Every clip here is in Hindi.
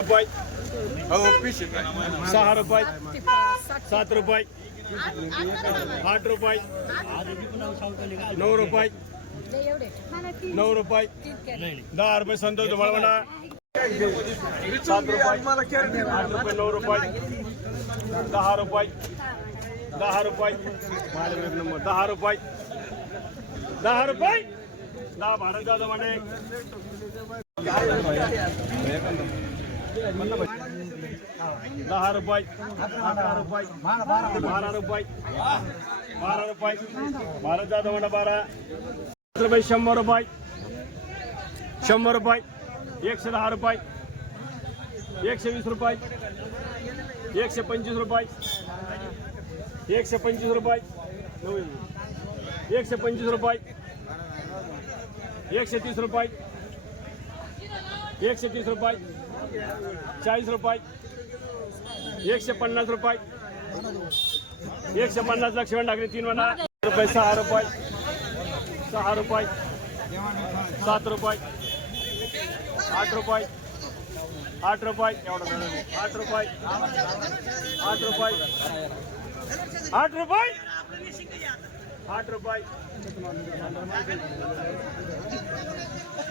रुपये। हो पिशे सहा रुपये। सात रुपये। आठ रुपये। नऊ रुपये। नऊ रुपये। दहा रुपये संतोष धुमाळवाडा सात रुपये। आठ रुपये नऊ रुपये। दहा रुपये। दहा रुपये। नंबर दहा रुपये। दहा रुपये। दहा भारत जाधव म्हणे दहा रुपये अकरा रुपये, बारा रुपये बारा रुपये भारत जाधव म्हणा बारा. रुपये शंभर रुपये शंभर रुपये, एकशे दहा रुपये, एकशे वीस रुपये, एकशे पंचवीस रुपये, एकशे पंचवीस रुपये, एकशे पंचवीस रुपये, एकशे तीस रुपये एकशे तीस रुपये चाळीस रुपये एकशे पन्नास रुपये एकशे पन्नास लक्ष्मण ठाकरे तीन म्हणा रुपये सहा रुपये सहा रुपये सात रुपये आठ रुपये आठ रुपये एवढा आठ रुपये आठ रुपये आठ रुपये आठ रुपये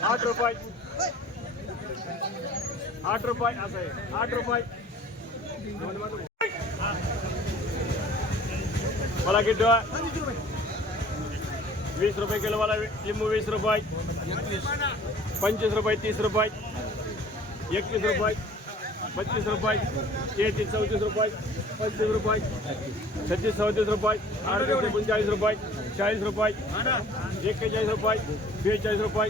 आठ रुपये आठ रुपये असं आहे आठ रुपये। मला किती वीस रुपये किलो मला लिंबू वीस रुपये। पंचवीस रुपये, तीस रुपये। एकतीस रुपये, पच्चीस रुपये। तेहतीस, चौतीस रुपये पस्तीस रुपये। छत्तीस, चौतीस रुपये। अडतीस एकोणचाळीस रुपये। चाळीस रुपये। एक्केचाळीस रुपये। बेचाळीस रुपये।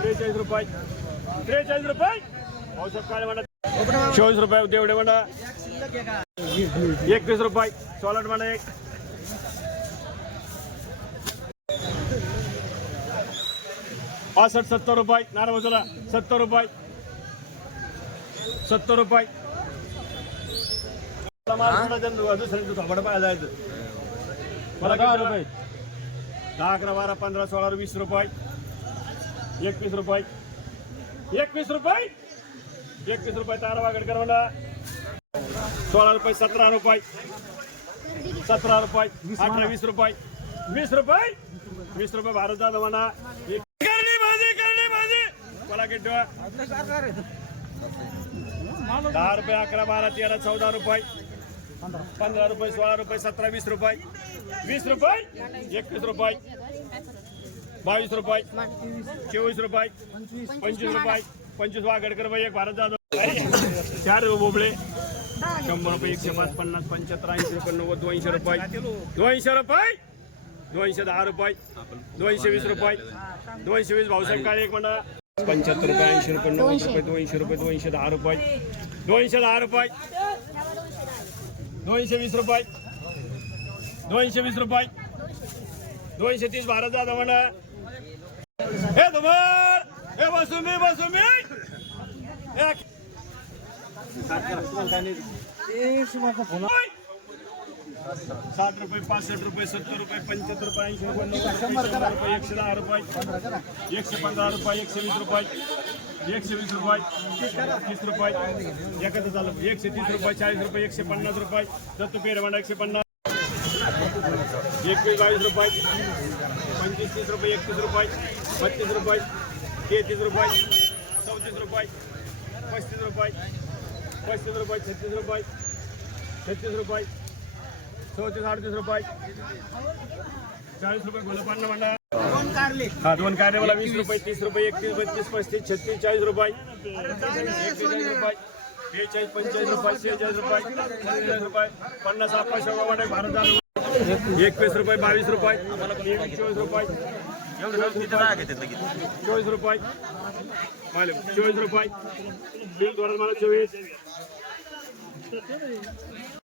त्रेचाळीस रुपये। त्रेचाळीस रुपये? चोवीस रुपये देवडे म्हणा. एकवीस रुपये. सोलट म्हणा एक. पासष्ट सत्तर रुपये. नारा बाजूला सत्तर रुपये. सत्तर रुपये. मला दुसऱ्या जायचं मला दहा रुपये. दहा अकरा बारा पंधरा सोळा वीस रुपये. एकवीस रुपये. एकवीस रुपये? एकवीस रुपये तारा वागडकर म्हणा सोळा रुपये, सतरा रुपये. सतरा रुपये, अठरा, वीस रुपये. वीस रुपये? वीस रुपये भारत जाधव म्हणा मला किती दहा रुपये, अकरा, बारा, तेरा, चौदा रुपये. पंधरा रुपये, सोळा रुपये, सतरा, वीस रुपये. वीस रुपये? एकवीस रुपये. बावीस रुपये चोवीस रुपये पंचवीस रुपये पंचवीस वागडकर बाई एक भारत जाधव चार बोबळे शंभर रुपये एकशे पाच पन्नास पंच्याहत्तर ऐंशी रुपये नव्वद दोनशे रुपये. दोनशे रुपये? दोनशे दहा रुपये. दोनशे वीस रुपये. दोनशे वीस भाऊसाहेब काळे एक म्हणा पंच्याहत्तर रुपये ऐंशी रुपये नव्वद रुपये दोनशे रुपये दोनशे दहा रुपये. दोनशे दहा रुपये. दोनशे वीस रुपये. दोनशे वीस रुपये. दोनशे तीस भारत जाधव म्हणा तुम्हार हे बसू मी बसू साठ रुपये, पासष्ट रुपये, सत्तर रुपये, पंच्याहत्तर रुपये, ऐंशी रुपये एकशे दहा रुपये, एकशे पंधरा रुपये, एकशे वीस रुपये, एकशे वीस रुपये, तीस रुपये एखादं झालं. एकशे तीस रुपये, चाळीस रुपये, एकशे पन्नास रुपये, दत्तू पेर एकशे पन्नास, एकवीस, बावीस रुपये पंचवीस तीस रुपये, एकतीस रुपये, बत्तीस रुपये, तेहतीस रुपये, चौतीस रुपये, पस्तीस रुपये पस्तीस रुपये, छत्तीस रुपये छत्तीस रुपये, चौतीस, अडतीस रुपये, चाळीस रुपये गुलाबांना म्हणा. हा, दोन कारणे मला वीस रुपये, तीस रुपये, एकतीस, बत्तीस, पस्तीस, छत्तीस, चाळीस रुपये रुपये बेचाळीस, पंचेचाळीस रुपये, शेहेचाळीस रुपये रुपये पन्नास शेवगा भारत एकवीस रुपये बावीस रुपये चोवीस रुपये. चोवीस रुपये. चोवीस रुपये. बिल मला चोवीस.